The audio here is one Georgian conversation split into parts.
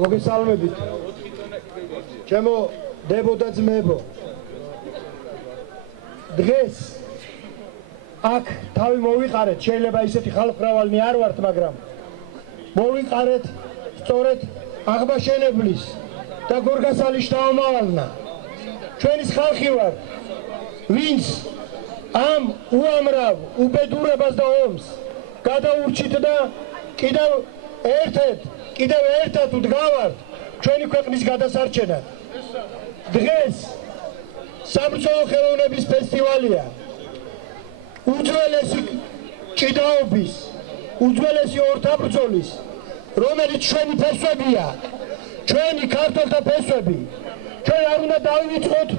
მოგესალმებით. ჩემო დებო და ძმებო. დღეს აქ თავი მოვიყარეთ, შეიძლება ისეთი ხალხმრავალნი არ ვართ, მაგრამ მოვიყარეთ სწორედ აღმაშენებლის და გორგასალის შთამომავალმა. ჩვენის ხალხი ვართ, ვინც ამ უამრავ უბედურებას და ომს გადაურჩით და კიდევ ერთად ვდგავართ ჩვენი ქვეყნის გადასარჩენად. დღეს საბრძოლო ხელოვნების ფესტივალია. უძველესი ჭიდაობის, უძველესი ორთაბრძოლის, რომელიც ჩვენი ფესვებია, ჩვენი ქართველთა ფესვები. ჩვენ არ უნდა დავივიწყოთ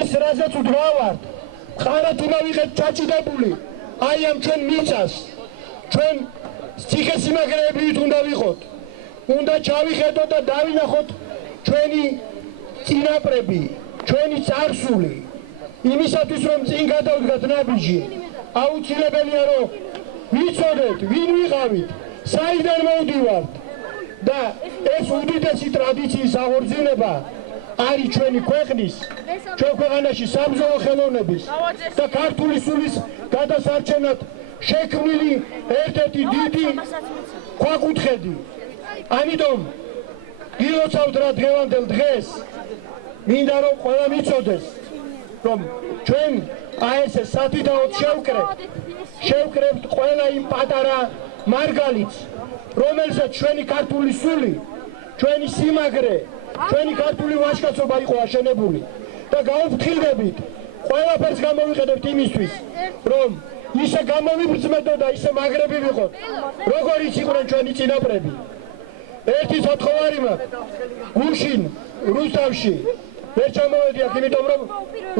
ის, რაზეც ვდგავართ. ხარად უნდა ვიყეთ ჩაჭიდებული აი ამ ჩვენ მიწას. ჩვენ ციხესიმაგრეებით უნდა ვიყოთ. უნდა ჩავიხედოთ და დავინახოთ ჩვენი წინაპრები, ჩვენი წარსული. იმისათვის რომ წინ გადავდგათ ნაბიჯი, აუცილებელია რომ ვიცოდეთ ვინ ვიყავით, საიდან მოვდივართ და ეს უდიდესი ტრადიციის აღორძინება არის ჩვენი ქვეყნის, ჩვენ ქვეყანაში საბრძოლო ხელოვნების და ქართული სულის გადასარჩენად შექმნილი ერთ-ერთი დიდი ქვაკუთხედი. ამიტომ გილოცავთ რა დღევანდელ დღეს მინდა რომ ყველა მიცოდეს რომ ჩვენ აი ესე სათითაოდ შევკრებთ ყველა იმ პატარა მარგალიტს, რომელსაც ჩვენი ქართული სული, ჩვენი სიმაგრე, ჩვენი ქართული ვაჟკაცობა იყო აშენებული და გავუფრთხილდებით ყველაფერს გამოვიყენებთ იმისთვის, რომ ისე გამოვიბრძმედო და ისე მაგრები ვიყოთ, როგორიც იყვნენ ჩვენი წინაპრები. ერთი სათხოვარი მაქვს, გუშინ რუსთავში ვერ ჩამოვედი აქ, იმიტომ რომ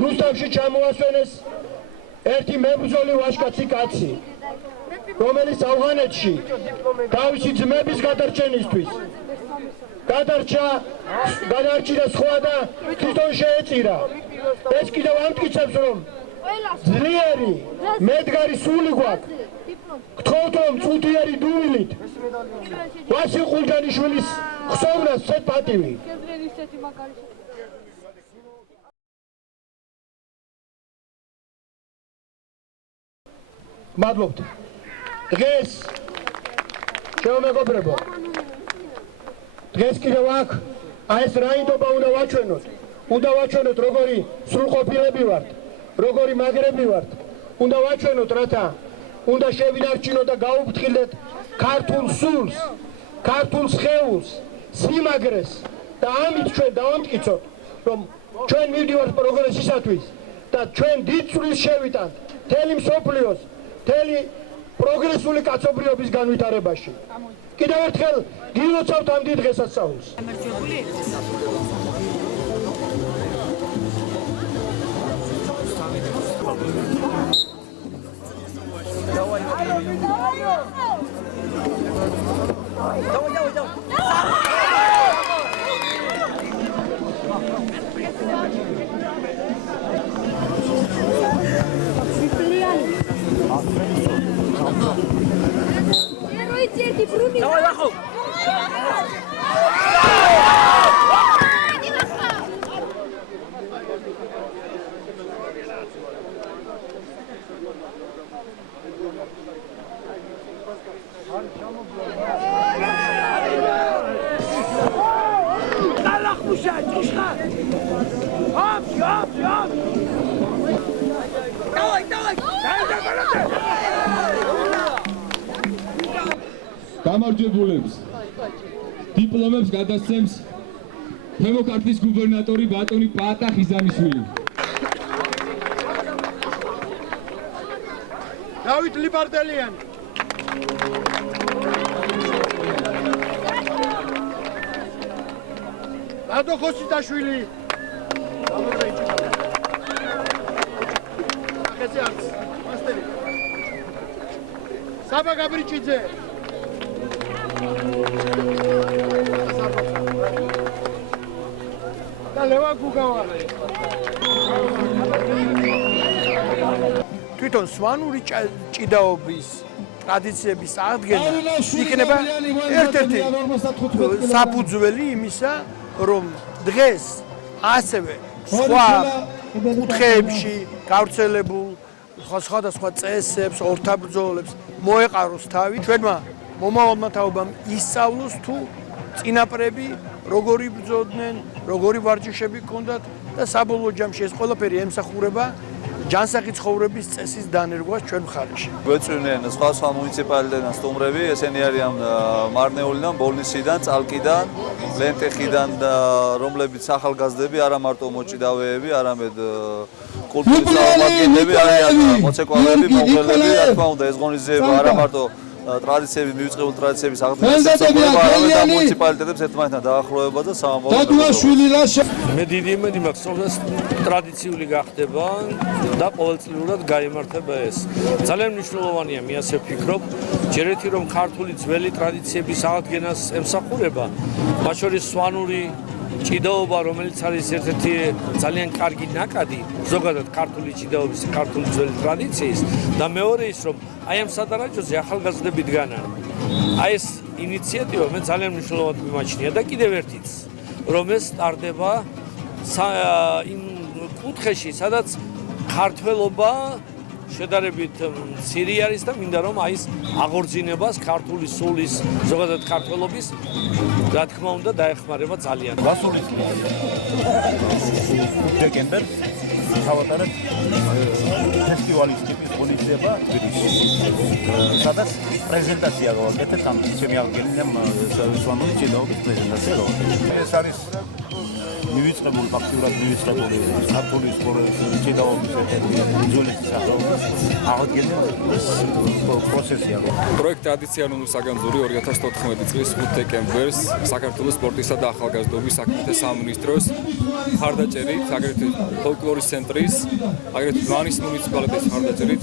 რუსთავში ჩამოასვენეს ერთი მებრძოლი ვაჟკაცი კაცი, რომელიც ავღანეთში თავისი ძმების გადარჩენისთვის გადარჩი და სხვა და თვითონ შეეწირა. ეს კიდევ ამტკიცებს, რომ ძლიერი მედგარი სული გვაქვს. გთხოვთ რომ წუთიერი დუვილით ვასილ ყულჯანიშვილის ხსოვნას ვცეთ პატივი. მადლობთ. დღეს შემომეგობრებო, დღეს კიდევ აქ აი ეს რაინდობა უნდა ვაჩვენოთ, როგორი სრულყოფილები ვართ, როგორი მაგრები ვართ. უნდა ვაჩვენოთ, რათა უნდა შევინარჩუნოთ და გაუფრთხილდეთ ქართულ სულს, ქართულ სხეულს, სიმაგრეს და ამით ჩვენ დავამტკიცოთ, რომ ჩვენ მივდივართ პროგრესისათვის და ჩვენ დიდ წვლილს შევიტანთ მთელი მსოფლიოს, მთელი პროგრესული კაცობრიობის განვითარებაში. კიდევ ერთხელ გილოცავთ ამ დიდ დღესასწაულს. გამარჯვებულებს დიპლომებს გადასცემს თემოქართლის გუბერნატორი ბატონი პაატა ხიზამიშვილი. დავით ლიპარტელიანი. რადო ხოსიტაშვილი. ახეზე არც. მასტერი. საბა გაბრიჭიძე. და ლევან გუგავა. თვითონ სვანური ჭიდაობის ტრადიციების აღდგენა იქნება ერთ-ერთი საფუძველი იმისა, რომ დღეს ასევე სხვა კუთხეებში გავრცელებულ სხვადასხვა წესებს, ორთაბრძოლებს მოეყაროს თავი. ჩვენმა მომავალმა თაობამ ისწავლოს თუ წინაპრები როგორი ბრძოდნენ, როგორი ვარჯიშები ჰქონდათ და საბოლოო ჯამში ეს ყველაფერი ემსახურება ჯანსაღი ცხოვრების წესის დანერგვას ჩვენ მხარეში. გვეწვნენ სხვა მუნიციპალიტეტიდან სტუმრები, ესენი არიან მარნეულიდან, ბოლნისიდან, წალკიდან, ლენტეხიდან და რომლებიც ახალგაზრდები, არა მარტო მოჭიდავეები, არამედ კულტურის წარმომადგენლები არიან, მოცეკვავეები, მომღერლები, რა თქმა უნდა, ეს ღონისძიება არა მარტო ტრადიციების, მივიწყებული ტრადიციების აღდგენას ემსახურება, არამედ ამ მუნიციპალიტეტებს ერთმანეთთან დაახლოება და სამომავლო. მე დიდი იმედი მაქვს, რომ ეს ტრადიციული გახდება და ყოველწლიურად გაიმართება ეს. ძალიან მნიშვნელოვანია, მე ასე ვფიქრობ, ჯერ ერთი რომ ქართული ძველი ტრადიციების აღდგენას ემსახურება, მათ შორის სვანური ჭიდაობა, რომელიც არის ერთ-ერთი ძალიან კარგი ნაკადი ზოგადად ქართული ჭიდაობის, ქართული ძველი ტრადიციის და მეორე ის რომ აი ამ სადარაჯოზე ახალგაზრდები დგანან. აი ეს ინიციატივა მე ძალიან მნიშვნელოვნად მიმაჩნია და კიდევ ერთიც რომ ეს სტარდება იმ კუთხეში, სადაც ქართველობა შედარებით მცირე არის და მინდა რომ აი ეს აღორძინებას ქართული სულის, ზოგადად ქართველობის რა თქმა უნდა დაეხმარება ძალიან. გასული დეკემბერს გავატარებ ფესტივალის ტიპის ღონისძიება თბილისში. სადაც პრეზენტაცია გავაკეთეთ ამ ჩემი აღდგენილ სვანური ჭიდაობის პრეზენტაცია გავაკეთეთ. ეს არის მივიწყებული ფაქტურად მივიწყებული ქართული ჭიდაობის ერთ-ერთი უძველესი სახეობის აღდგენილ პროცესია. პროექტ ტრადიციონული საგანძური 2014 წლის 5 დეკემბერს საქართველოს სპორტისა და ახალგაზრდობის საქმეთა სამინისტროს მხარდაჭერით, აგრეთვე ფოლკლორის ცენტრის, აგრეთვე მანის მუნიციპალიტეტის მხარდაჭერით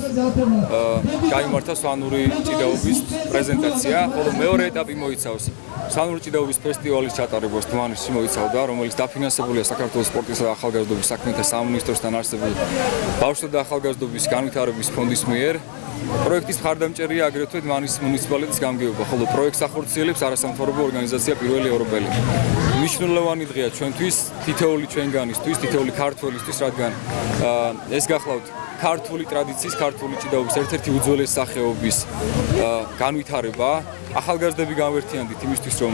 გაიმართა სვანური ჭიდაობის პრეზენტაცია, ხოლო მეორე ეტაპი მოიცავს სვანური ჭიდაობის ფესტივალის ჩატარებას თბილისში მოიცავდა, რომელიც დაფინანსებულია საქართველოს სპორტისა და ახალგაზრდობის საქმეთა სამინისტროსთან არსებული ბავშვთა და ახალგაზრდობის განვითარების ფონდის მიერ. პროექტის მხარდამჭერია აგრეთვე თბილისის მუნიციპალიტეტის გამგეობა, ხოლო პროექტს ახორციელებს არასამთავრობო ორგანიზაცია პირველი ევროპელი. მნიშვნელოვანი დღეა ჩვენთვის, თითოეული ჩვენგანისთვის, თითოეული ქართველისთვის, რადგან ეს გახლავთ ქართული ტრადიციის, ქართული ჭიდაობის ერთ-ერთი უძველესი სახეობის განვითარება. ახალგაზრდები განვერთიანდით იმისთვის, რომ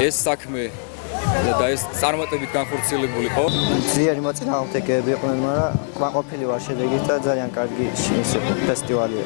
ეს საქმე და ეს წარმატებით განხორციელებულიყო. ძლიერი მოწინააღმდეგეები იყვნენ, მაგრამ კმაყოფილი ვარ შედეგით და ძალიან კარგი ფესტივალი.